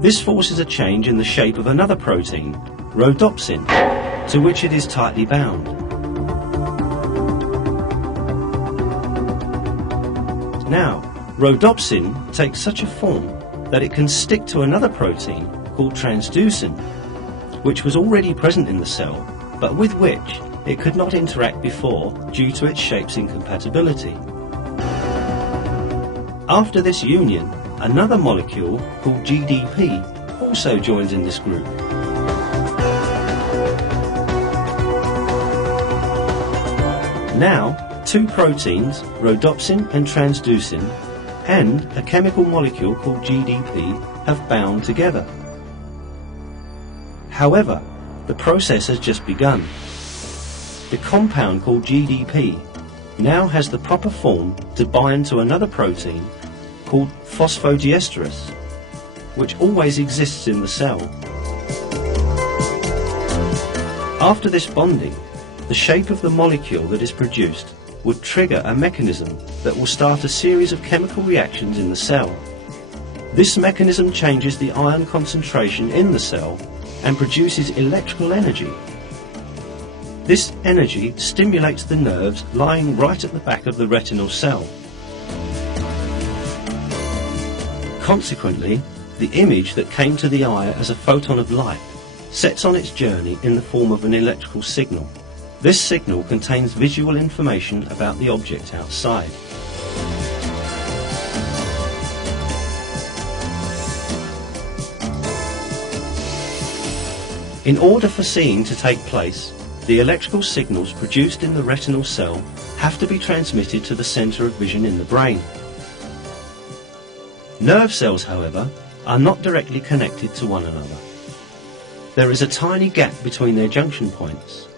This forces a change in the shape of another protein, rhodopsin, to which it is tightly bound. Now, rhodopsin takes such a form that it can stick to another protein called transducin, which was already present in the cell, but with which it could not interact before due to its shape's incompatibility. After this union, another molecule called GDP also joins in this group. Now, two proteins, rhodopsin and transducin, and a chemical molecule called GDP have bound together. However, the process has just begun. The compound called GDP now has the proper form to bind to another protein called phosphodiesterase, which always exists in the cell. After this bonding, the shape of the molecule that is produced would trigger a mechanism that will start a series of chemical reactions in the cell. This mechanism changes the iron concentration in the cell and produces electrical energy. This energy stimulates the nerves lying right at the back of the retinal cell. Consequently, the image that came to the eye as a photon of light sets on its journey in the form of an electrical signal. This signal contains visual information about the object outside. In order for seeing to take place, the electrical signals produced in the retinal cell have to be transmitted to the centre of vision in the brain. Nerve cells, however, are not directly connected to one another. There is a tiny gap between their junction points.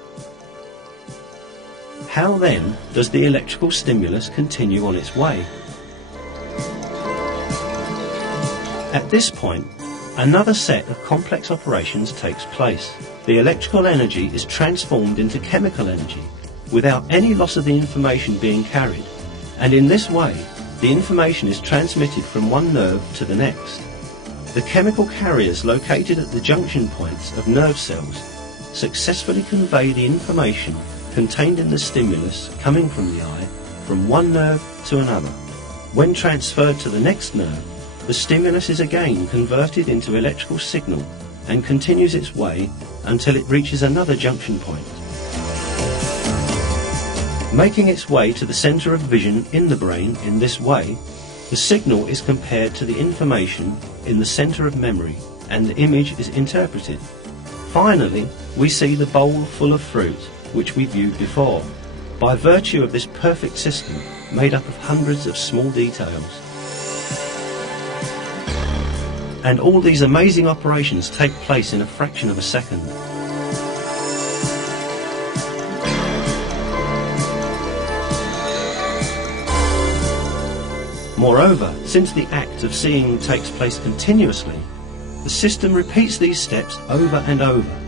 How then does the electrical stimulus continue on its way? At this point, another set of complex operations takes place. The electrical energy is transformed into chemical energy without any loss of the information being carried, and in this way the information is transmitted from one nerve to the next. The chemical carriers located at the junction points of nerve cells successfully convey the information contained in the stimulus coming from the eye from one nerve to another. When transferred to the next nerve, the stimulus is again converted into electrical signal and continues its way until it reaches another junction point. Making its way to the centre of vision in the brain in this way, the signal is compared to the information in the centre of memory and the image is interpreted. Finally, we see the bowl full of fruit which we viewed before, by virtue of this perfect system made up of hundreds of small details. And all these amazing operations take place in a fraction of a second. Moreover, since the act of seeing takes place continuously, the system repeats these steps over and over.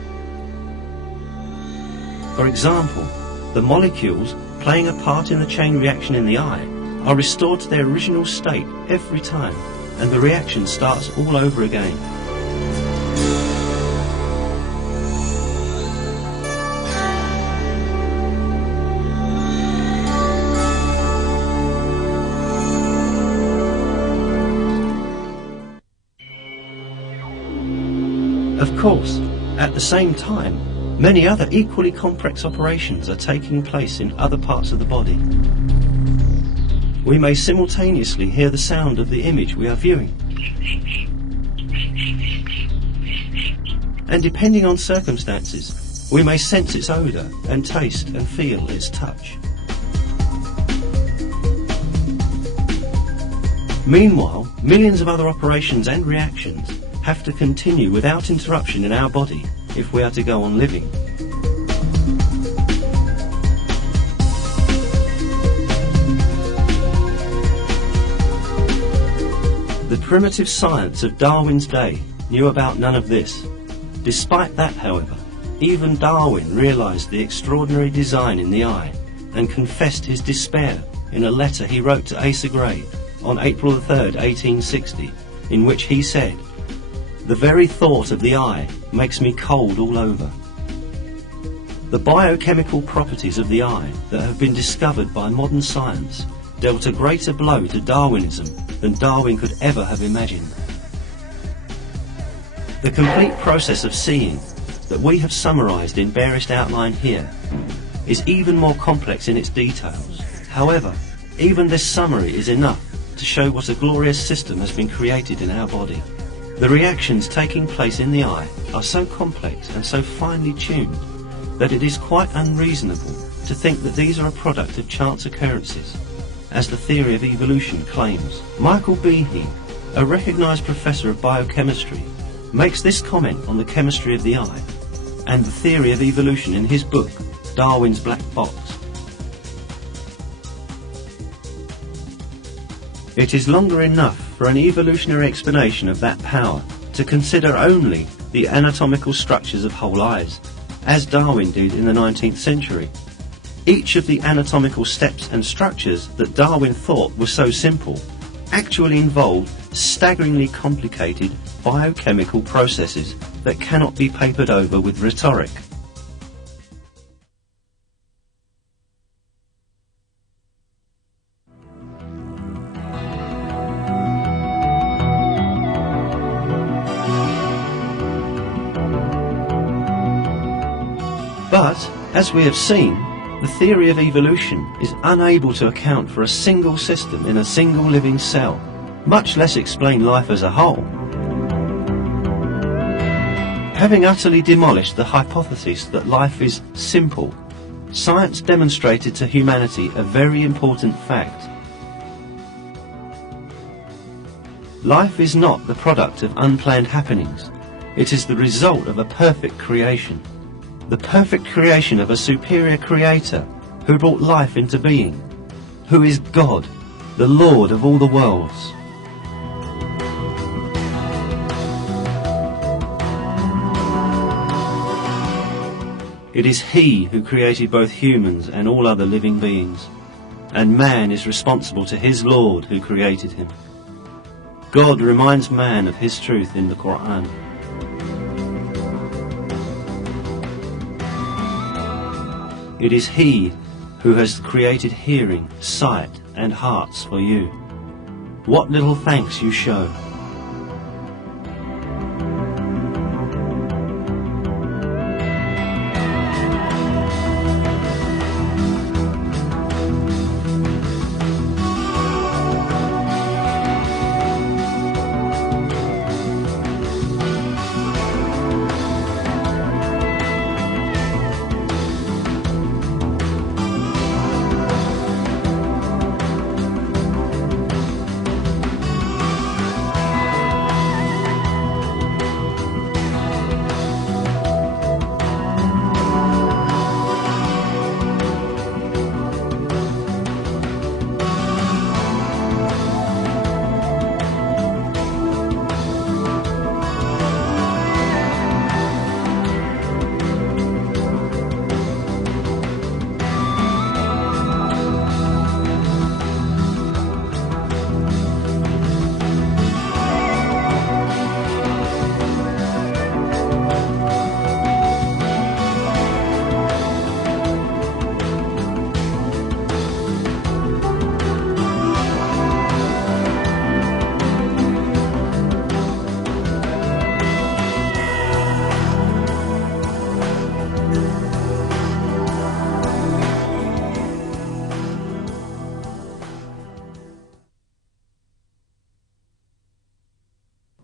For example, the molecules playing a part in the chain reaction in the eye are restored to their original state every time, and the reaction starts all over again. Of course, at the same time, many other equally complex operations are taking place in other parts of the body. We may simultaneously hear the sound of the image we are viewing. And depending on circumstances, we may sense its odour and taste and feel its touch. Meanwhile, millions of other operations and reactions have to continue without interruption in our body if we are to go on living. The primitive science of Darwin's day knew about none of this. Despite that, however, even Darwin realised the extraordinary design in the eye and confessed his despair in a letter he wrote to Asa Gray on April 3rd, 1860, in which he said, The very thought of the eye makes me cold all over. The biochemical properties of the eye that have been discovered by modern science dealt a greater blow to Darwinism than Darwin could ever have imagined. The complete process of seeing that we have summarised in barest outline here is even more complex in its details. However, even this summary is enough to show what a glorious system has been created in our body. The reactions taking place in the eye are so complex and so finely tuned that it is quite unreasonable to think that these are a product of chance occurrences, as the theory of evolution claims. Michael Behe, a recognised professor of biochemistry, makes this comment on the chemistry of the eye and the theory of evolution in his book, Darwin's Black Box. It is longer enough for an evolutionary explanation of that power to consider only the anatomical structures of whole eyes, as Darwin did in the 19th century. Each of the anatomical steps and structures that Darwin thought were so simple actually involved staggeringly complicated biochemical processes that cannot be papered over with rhetoric. But, as we have seen, the theory of evolution is unable to account for a single system in a single living cell, much less explain life as a whole. Having utterly demolished the hypothesis that life is simple, science demonstrated to humanity a very important fact. Life is not the product of unplanned happenings. It is the result of a perfect creation. The perfect creation of a superior creator who brought life into being, who is God, the Lord of all the worlds. It is He who created both humans and all other living beings, and man is responsible to his Lord who created him. God reminds man of his truth in the Quran. It is He who has created hearing, sight and hearts for you. What little thanks you show.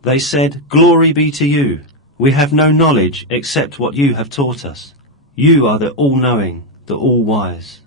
They said, "Glory be to you. We have no knowledge except what you have taught us. You are the all-knowing, the all-wise."